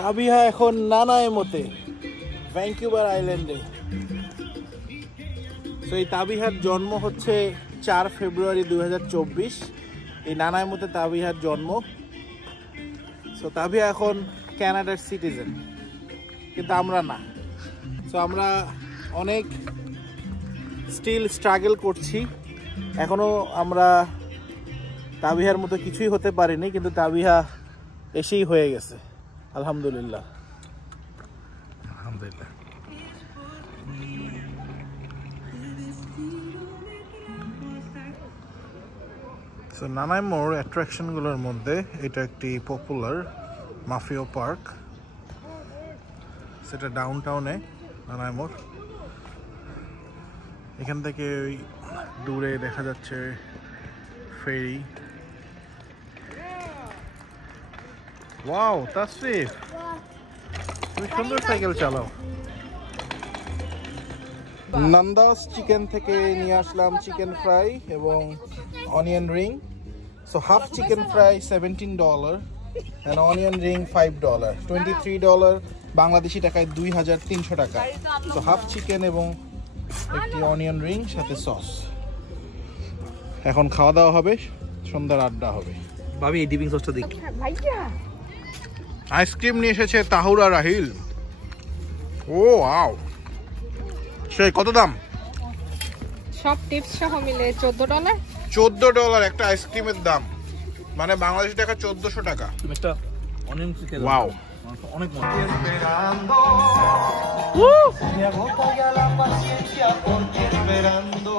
তাবিহা এখন নানাইমোতে ভ্যাঙ্কুভার আইল্যান্ডে। তো এই তাবিহার জন্ম হচ্ছে 4 ফেব্রুয়ারি 2024। এই নানাইমোতে তাবিহার জন্ম। সো তাবিহা এখন কানাডার সিটিজেন, কিন্তু আমরা না। সো আমরা অনেক স্টিল স্ট্রাগল করছি, এখনো আমরা তাবিহার মতো কিছুই হতে পারিনি, কিন্তু তাবিহা এসেই হয়ে গেছে। আলহামদুলিল্লাহ আলহামদুলিল্লাহ। সো নানাইমোর অ্যাট্রাকশনগুলোর মধ্যে এটা একটি পপুলার মাফিও পার্ক, সেটা ডাউন টাউনে নানাইমোর। এখান থেকে ওই দূরে দেখা যাচ্ছে ফেরি। ওয়াও তাসরিফ, তুমি সুন্দর সাইকেল চালাও। নন্দাস চিকেন থেকে নিয়ে আসলাম চিকেন ফ্রাই এবং onion ring. So half chicken fry $17 and onion ring $5, $23 Bangladeshi টাকায় 2300 টাকা। সো হাফ চিকেন এবং একটি অনিয়ন রিং সাথে সস। এখন খাওয়া দাওয়া হবে, সন্ধ্যার আড্ডা হবে। ভাবি এই ডিপিং সসটা দেখি। আইসক্রিম নিয়ে এসেছে তাহুরা রাহিল। ও ওয়াও, সেই কত দাম? সব টিপস সহ মিলে $14। $14 একটা আইসক্রিমের দাম, মানে বাংলাদেশি টাকা 1400 টাকা। একটা অনিয়ন চিকেন। ওয়াও, অনেক মজা। Se agota ya la paciencia porque esperando